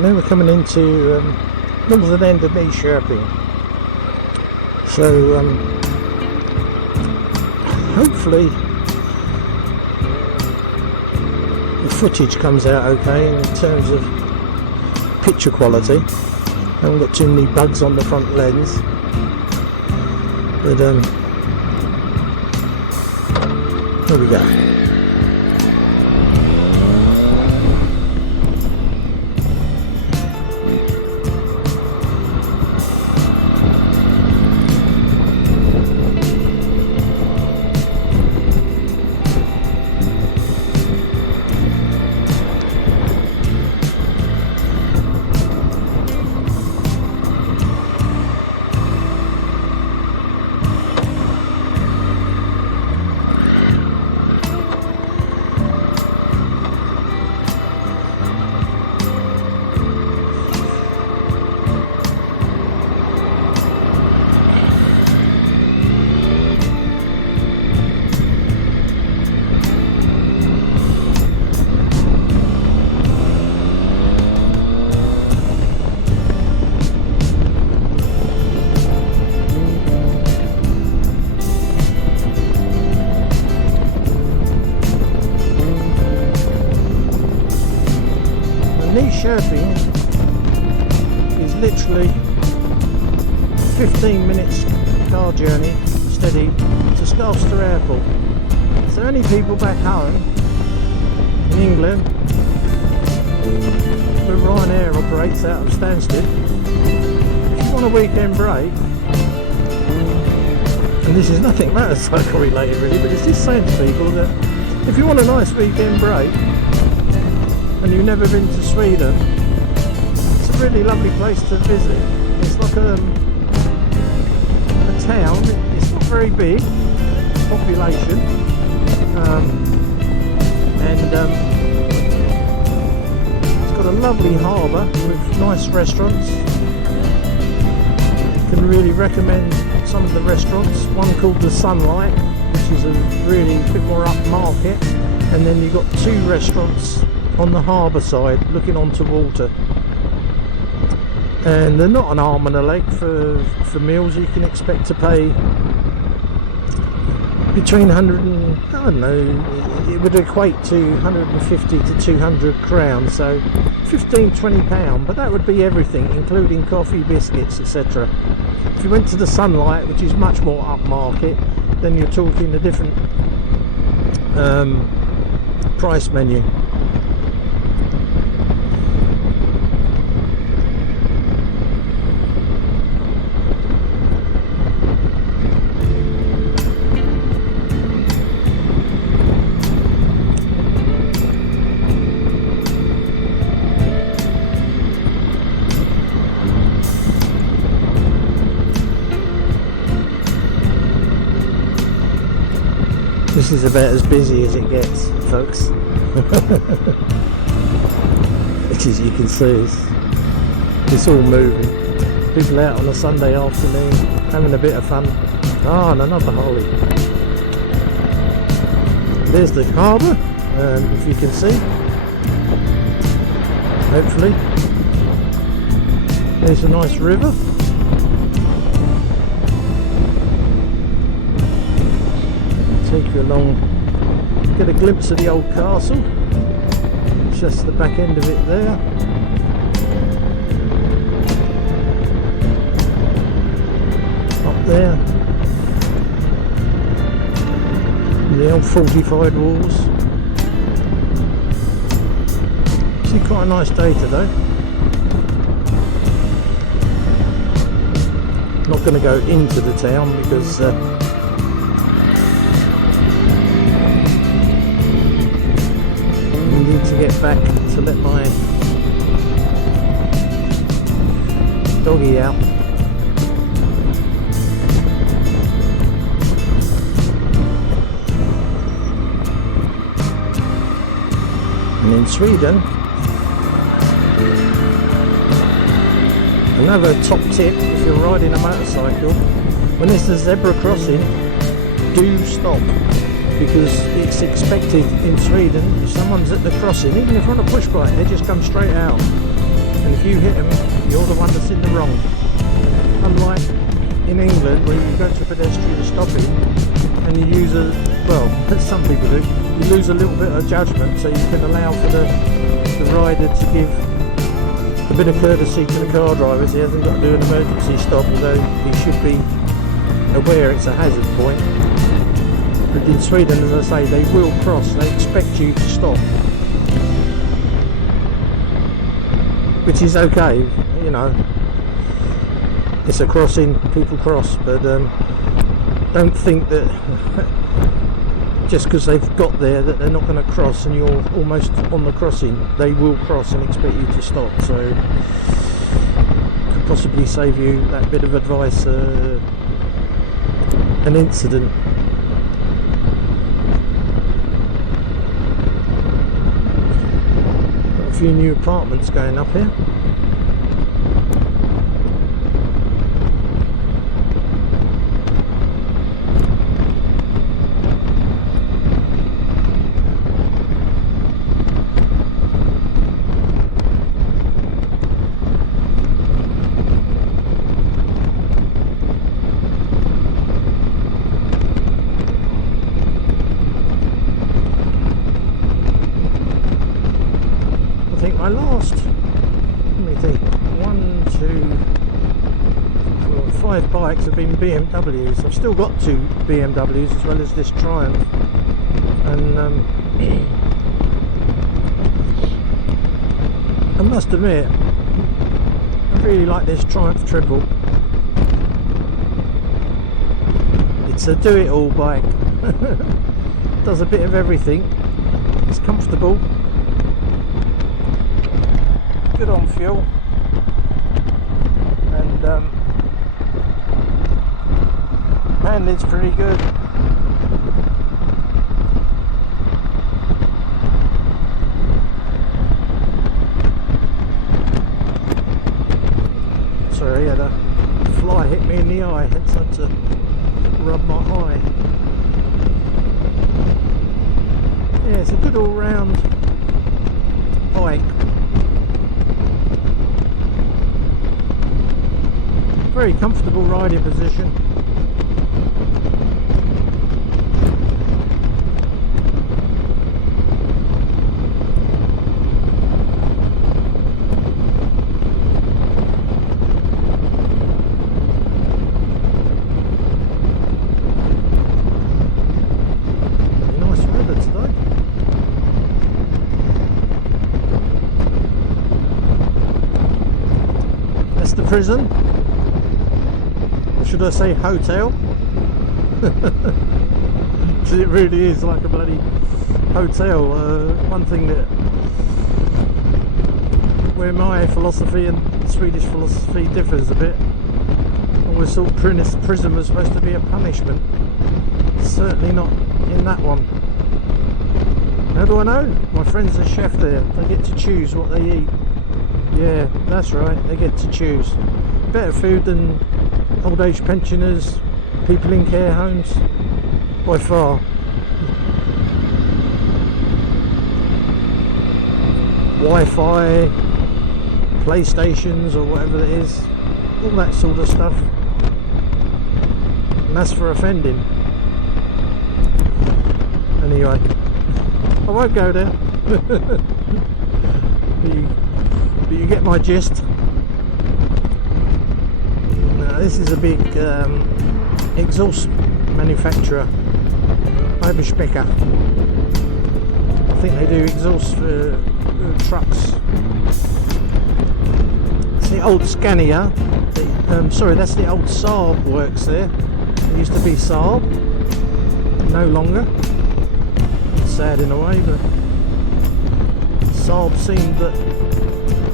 Right, now we're coming into northern end of Nyköping. So hopefully the footage comes out okay in terms of picture quality. I haven't got too many bugs on the front lens, but here we go. Nyköping is literally 15 minutes car journey steady to Oxelösund airport. So any people back home in England where Ryanair operates out of Stansted, if you want a weekend break, and this is nothing motorcycle related really, but it's just saying to people that if you want a nice weekend break and you've never been to Sweden, it's a really lovely place to visit. It's like a town. It's not very big population, and it's got a lovely harbour with nice restaurants. Can really recommend some of the restaurants. One called the Sunlight, which is a really bit more upmarket, and then you've got two restaurants on the harbour side looking onto water, and they're not an arm and a leg for meals. You can expect to pay between 100 and, I don't know, it would equate to 150 to 200 crowns, so 15-20 pound, but that would be everything including coffee, biscuits, etc. If you went to the Sunlight, which is much more upmarket, then you're talking a different price menu. This is about as busy as it gets, folks. Which, as you can see, it's all moving. People out on a Sunday afternoon having a bit of fun. Ah, and another holly. There's the harbour, if you can see. Hopefully. There's a nice river. Take you along, get a glimpse of the old castle, just the back end of it there. Up there, the old fortified walls. See, quite a nice day today. Not going to go into the town because need to get back to let my doggy out. And in Sweden, another top tip if you're riding a motorcycle, when there's a zebra crossing, do stop. Because it's expected in Sweden, if someone's at the crossing, even if you're on a push bike, they just come straight out. And and if you hit them, you're the one that's in the wrong. Unlike in England, where you go to a pedestrian stopping and you use as some people do, you lose a little bit of judgment, so you can allow for the rider to give a bit of courtesy to the car drivers. He hasn't got to do an emergency stop, although he should be aware it's a hazard point. But in Sweden, as I say, they will cross, they expect you to stop, which is okay, you know, it's a crossing, people cross, but don't think that just because they've got there that they're not going to cross and you're almost on the crossing. They will cross and expect you to stop, so could possibly save you that bit of advice, an incident. Got a few new apartments going up here. Five bikes have been BMWs. I've still got 2 BMWs as well as this Triumph, and I must admit I really like this Triumph treble. It's a do-it-all bike. Does a bit of everything. It's comfortable, good on fuel, and handling's pretty good. Sorry, I had a fly hit me in the eye, hence I had to rub my eye. Yeah, it's a good all-round bike. Very comfortable riding position. Prison, or should I say hotel? Because it really is like a bloody hotel. One thing that, where my philosophy and Swedish philosophy differs a bit, I always thought prison was supposed to be a punishment. Certainly not in that one. How do I know? My friend's a chef there. They get to choose what they eat. Yeah, that's right, they get to choose. Better food than old age pensioners, people in care homes, by far. Wi-Fi, PlayStations or whatever it is, all that sort of stuff. And that's for offending. Anyway, I won't go there. But you get my gist. Now, this is a big exhaust manufacturer, Oberspicker. I think they do exhaust for trucks. It's the old Scania. Sorry, that's the old Saab works there. It used to be Saab, no longer. Sad in a way, but Saab seemed that,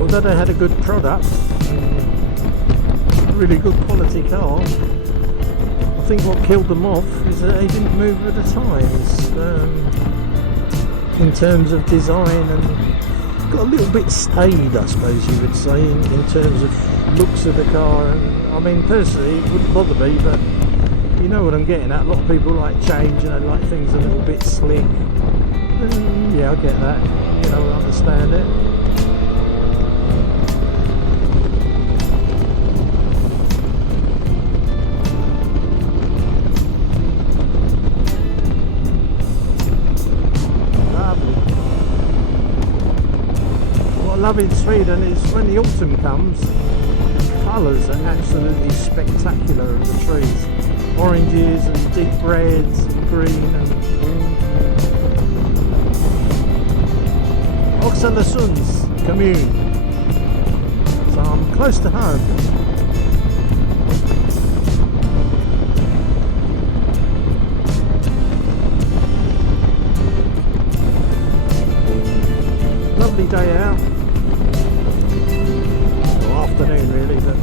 although they had a good product, a really good quality car, I think what killed them off is that they didn't move with the times in terms of design, and got a little bit staid, I suppose you would say, in terms of looks of the car. And I mean, personally it wouldn't bother me, but you know what I'm getting at. A lot of people like change and they like things a little bit slick. Yeah, I get that, you know, I understand it. love in Sweden is when the autumn comes, the colours are absolutely spectacular of the trees. Oranges and deep reds and green and Oxelösund commune. So I'm close to home. Lovely day out, or afternoon really, but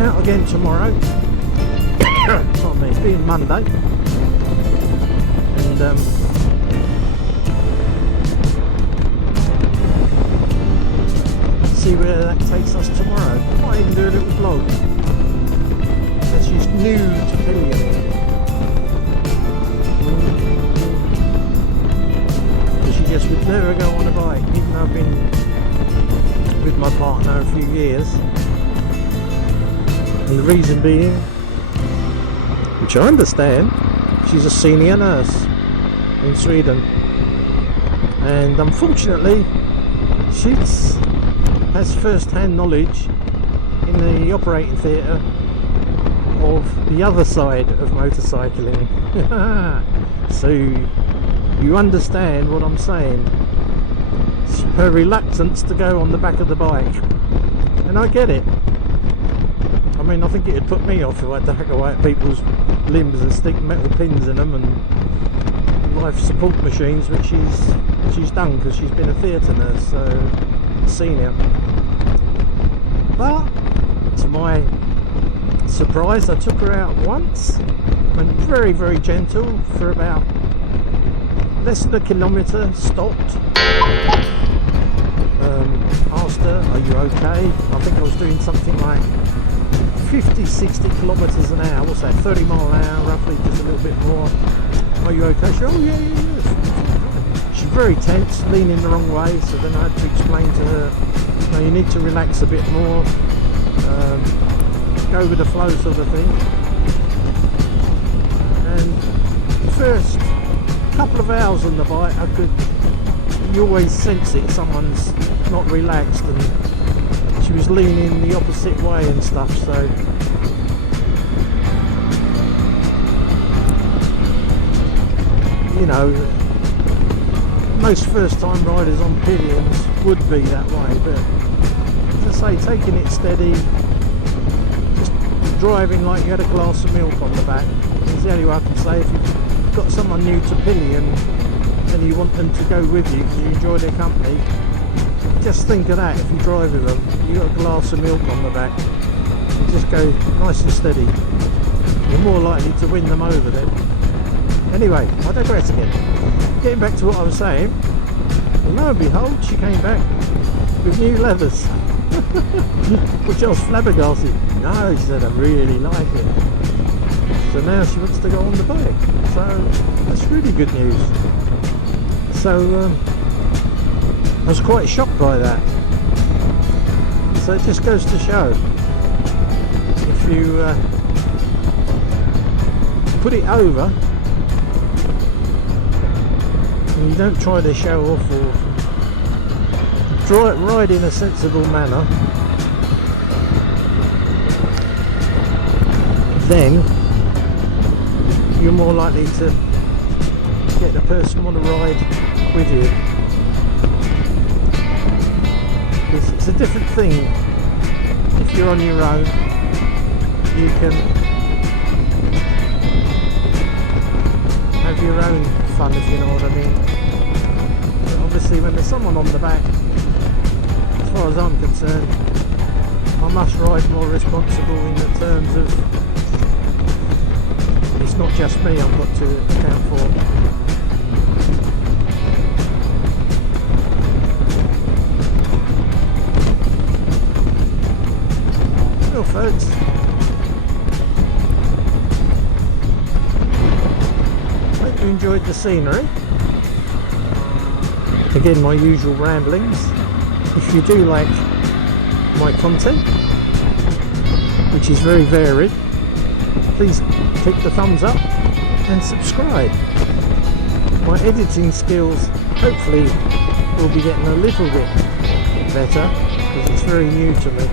out again tomorrow. Pardon me, it's being Monday, and see where that takes us tomorrow. Might even do a little vlog. And she's new to pillion. She just would never go on a bike, even though I've been with my partner a few years. And the reason being, which I understand, she's a senior nurse in Sweden, and unfortunately she has first-hand knowledge in the operating theatre of the other side of motorcycling. So you understand what I'm saying. Her reluctance to go on the back of the bike, and I get it. I mean, I think it'd put me off if I had to hack away at people's limbs and stick metal pins in them and life support machines, which she's done because she's been a theatre nurse, so senior. But to my surprise, I took her out once, went very, very gentle for about less than a kilometre, stopped, asked her, are you okay? I think I was doing something like 50-60 kilometres an hour, what's that, 30 mile an hour roughly, just a little bit more. Are you okay? She said, oh yeah. She's very tense, leaning the wrong way, so then I had to explain to her, no, you need to relax a bit more, go with the flow sort of thing. And the first couple of hours on the bike, you always sense it, someone's not relaxed, and she was leaning the opposite way and stuff, so you know, most first time riders on pillions would be that way, but as I say, taking it steady, just driving like you had a glass of milk on the back is the only way I can say. If you've got someone new to pillion and you want them to go with you because you enjoy their company, just think of that. If you drive with them, you've got a glass of milk on the back, you just go nice and steady, you're more likely to win them over then. Anyway, I digress again. Getting back to what I was saying, well, lo and behold, she came back with new leathers, which I was flabbergasted. No, she said, I really like it. So now she wants to go on the bike, so that's really good news. So I was quite shocked by that. So it just goes to show, if you put it over and you don't try to show off or ride in a sensible manner, then you're more likely to get the person want to ride with you. Because it's a different thing if you're on your own. You can have your own fun, if you know what I mean. But obviously when there's someone on the back, as far as I'm concerned, I must ride more responsible in the terms of it's not just me I've got to account for. Well folks, hope you enjoyed the scenery. Again, my usual ramblings. If you do like my content, which is very varied, please click the thumbs up and subscribe. my editing skills hopefully will be getting a little bit better, because it's very new to me.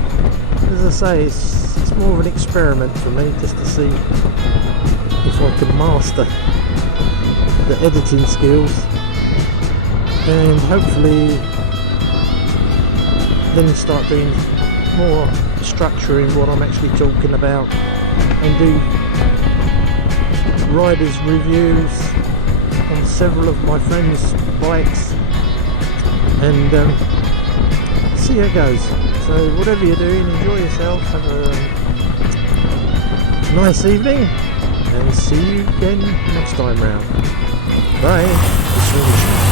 As I say, it's more of an experiment for me, just to see if I can master the editing skills, and hopefully then start doing more structure in what I'm actually talking about, and do riders reviews on several of my friends' bikes, and see how it goes. So whatever you're doing, enjoy yourself, have a nice evening, and see you again next time round. Bye.